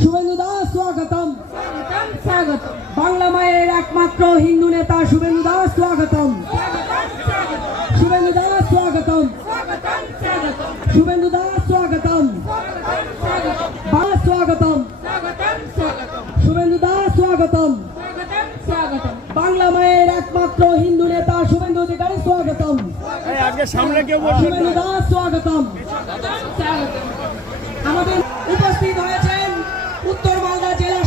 শুভেন্দু দাস স্বাগতম। বাংলা মায়ের একমাত্র হিন্দু নেতা শুভেন্দু দাস স্বাগতম। শুভেন্দু দাস স্বাগতম। শুভেন্দু দাস স্বাগতম। স্বাগতম। শুভেন্দু দাস স্বাগতম। বাংলা মায়ের একমাত্র হিন্দু নেতা শুভেন্দু অধিকারী স্বাগতম। শুভেন্দু দাস স্বাগতম। আমাদের উপস্থিত হয়েছেন উত্তর মালদা জেলা